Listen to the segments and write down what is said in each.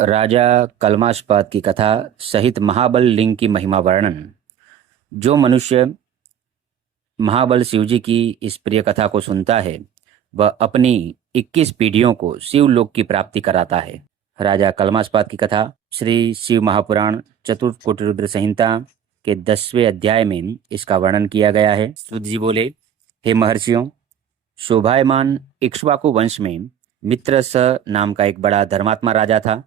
राजा कल्माशपाद की कथा सहित महाबल लिंग की महिमा वर्णन। जो मनुष्य महाबल शिवजी की इस प्रिय कथा को सुनता है वह अपनी 21 पीढ़ियों को शिवलोक की प्राप्ति कराता है। राजा कल्माशपाद की कथा श्री शिव महापुराण चतुर्थ कोटि रुद्र संहिता के 10वें अध्याय में इसका वर्णन किया गया है। सूत जी बोले, हे महर्षियों, शोभायमान इक्ष्वाकु वंश में मित्रस नाम का एक बड़ा धर्मात्मा राजा था,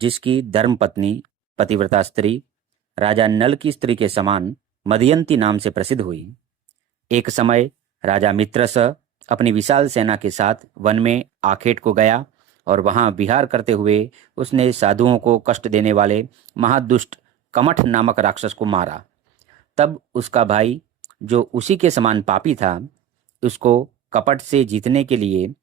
जिसकी धर्मपत्नी पतिव्रता स्त्री राजा नल की स्त्री के समान मदयंती नाम से प्रसिद्ध हुई। एक समय राजा मित्रस अपनी विशाल सेना के साथ वन में आखेट को गया और वहां विहार करते हुए उसने साधुओं को कष्ट देने वाले महादुष्ट कमठ नामक राक्षस को मारा। तब उसका भाई, जो उसी के समान पापी था, उसको कपट से जीतने के लिए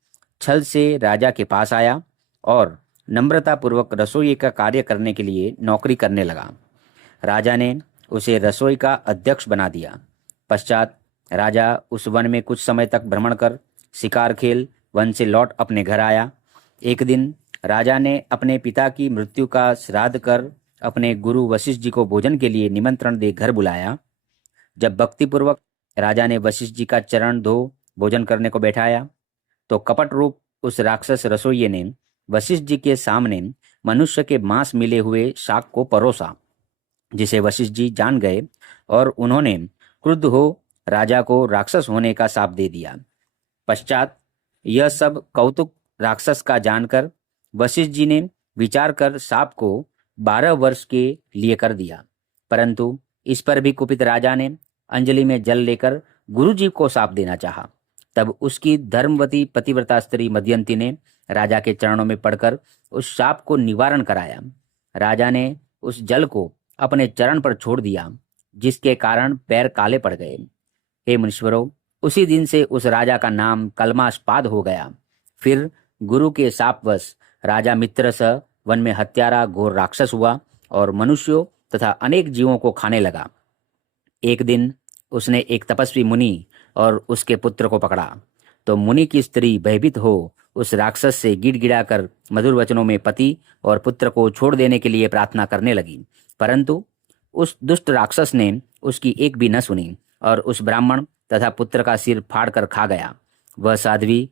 छल से राजा के पास आया और नम्रतापूर्वक रसोई का कार्य करने के लिए नौकरी करने लगा। राजा ने उसे रसोई का अध्यक्ष बना दिया। पश्चात राजा उस वन में कुछ समय तक भ्रमण कर शिकार खेल वन से लौट अपने घर आया। एक दिन राजा ने अपने पिता की मृत्यु का श्राद्ध कर अपने गुरु वशिष्ठ जी को भोजन के लिए निमंत्रण दे घर बुलाया। जब भक्तिपूर्वक राजा ने वशिष्ठ जी का चरण धो भोजन करने को बैठाया तो कपट रूप उस राक्षस रसोइये ने वशिष्ठ जी के सामने मनुष्य के मांस मिले हुए शाक को परोसा, जिसे वशिष्ठ जी जान गए और उन्होंने क्रुद्ध हो राजा को राक्षस होने का शाप दे दिया। पश्चात यह सब कौतुक राक्षस का जानकर वशिष्ठ जी ने विचार कर शाप को 12 वर्ष के लिए कर दिया। परंतु इस पर भी कुपित राजा ने अंजलि में जल लेकर गुरु जी को शाप देना चाहा। तब उसकी धर्मवती पतिव्रता स्त्री मदयंती ने राजा के चरणों में पड़कर उस शाप को निवारण कराया। राजा ने उस जल को अपने चरण पर छोड़ दिया, जिसके कारण पैर काले पड़ गए। हे मुनीश्वरों, उसी दिन से उस राजा का नाम कल्माशपाद हो गया। फिर गुरु के शापवश राजा मित्रस वन में हत्यारा घोर राक्षस हुआ और मनुष्यों तथा अनेक जीवों को खाने लगा। एक दिन उसने एक तपस्वी मुनि और उसके पुत्र को पकड़ा तो मुनि की स्त्री भयभीत हो उस राक्षस से गिड़गिड़ाकर मधुर वचनों में पति और पुत्र को छोड़ देने के लिए प्रार्थना करने लगी। परंतु उस दुष्ट राक्षस ने उसकी एक भी न सुनी और उस ब्राह्मण तथा पुत्र का सिर फाड़कर खा गया। वह साध्वी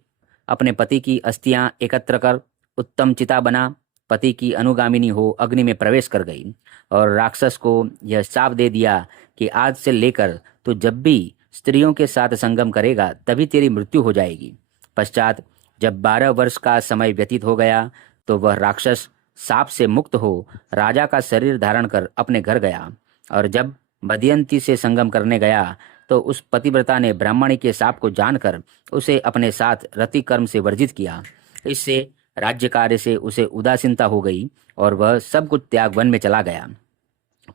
अपने पति की अस्थियां एकत्र कर उत्तम चिता बना पति की अनुगामिनी हो अग्नि में प्रवेश कर गई और राक्षस को यह शाप दे दिया कि आज से लेकर तो जब भी स्त्रियों के साथ संगम करेगा तभी तेरी मृत्यु हो जाएगी। पश्चात जब 12 वर्ष का समय व्यतीत हो गया तो वह राक्षस शाप से मुक्त हो राजा का शरीर धारण कर अपने घर गया और जब मदयंती से संगम करने गया तो उस पतिव्रता ने ब्राह्मणी के शाप को जानकर उसे अपने साथ रति कर्म से वर्जित किया। इससे राज्य कार्य से उसे उदासीनता हो गई और वह सब कुछ त्याग वन में चला गया।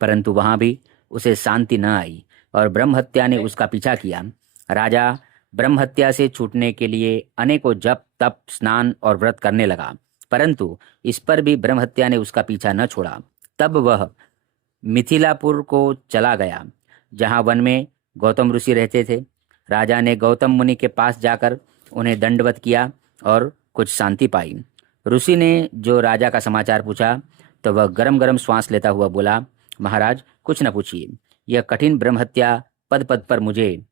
परंतु वहां भी उसे शांति न आई और ब्रह्महत्या ने उसका पीछा किया। राजा ब्रह्महत्या से छूटने के लिए अनेकों जप तप स्नान और व्रत करने लगा, परंतु इस पर भी ब्रह्महत्या ने उसका पीछा न छोड़ा। तब वह मिथिलापुर को चला गया, जहाँ वन में गौतम ऋषि रहते थे। राजा ने गौतम मुनि के पास जाकर उन्हें दंडवत किया और कुछ शांति पाई। ऋषि ने जो राजा का समाचार पूछा तो वह गरम गरम श्वास लेता हुआ बोला, महाराज, कुछ न पूछिए, यह कठिन ब्रह्महत्या पद पद पर मुझे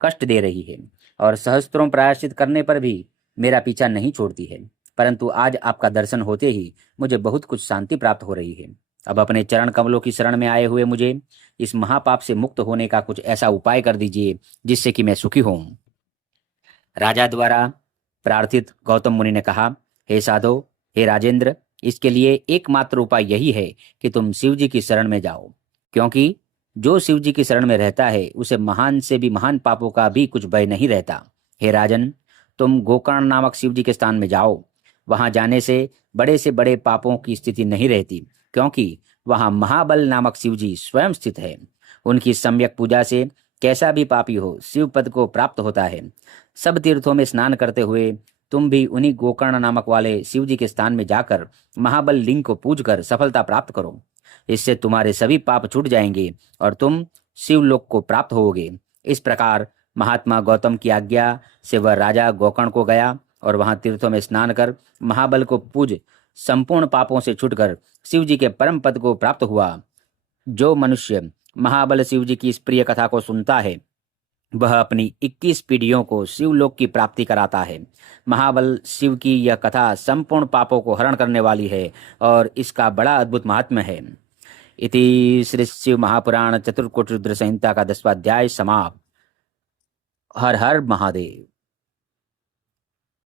कष्ट दे रही है और सहस्त्रों प्रायश्चित करने पर भी मेरा पीछा नहीं छोड़ती है। परंतु आज आपका दर्शन होते ही मुझे बहुत कुछ शांति प्राप्त हो रही है। अब अपने चरण कमलों की शरण में आए हुए मुझे इस महापाप से मुक्त होने का कुछ ऐसा उपाय कर दीजिए जिससे कि मैं सुखी होऊं। राजा द्वारा प्रार्थित गौतम मुनि ने कहा, हे साधो, हे राजेंद्र, इसके लिए एकमात्र उपाय यही है कि तुम शिव जी की शरण में जाओ, क्योंकि जो शिव जी की शरण में रहता है उसे महान से भी महान पापों का भी कुछ भय नहीं रहता। हे राजन, तुम गोकर्ण नामक शिव जी के स्थान में जाओ। वहां जाने से बड़े पापों की स्थिति नहीं रहती, क्योंकि वहां महाबल नामक शिव जी स्वयं स्थित है। उनकी सम्यक पूजा से कैसा भी पापी हो शिव पद को प्राप्त होता है। सब तीर्थों में स्नान करते हुए तुम भी उन्हीं गोकर्ण नामक वाले शिव जी के स्थान में जाकर महाबल लिंग को पूजकर सफलता प्राप्त करो। इससे तुम्हारे सभी पाप छूट जाएंगे और तुम शिवलोक को प्राप्त होोगे। इस प्रकार महात्मा गौतम की आज्ञा से वह राजा गोकर्ण को गया और वहां तीर्थों में स्नान कर महाबल को पूज संपूर्ण पापों से छूटकर शिव जी के परम पद को प्राप्त हुआ। जो मनुष्य महाबल शिव जी की इस प्रिय कथा को सुनता है वह अपनी 21 पीढ़ियों को शिवलोक की प्राप्ति कराता है। महाबल शिव की यह कथा संपूर्ण पापों को हरण करने वाली है और इसका बड़ा अद्भुत महात्म्य है। इति श्री शिव महापुराण चतुर्कोटि रुद्र संहिता का 10वां अध्याय समाप्त। हर हर महादेव।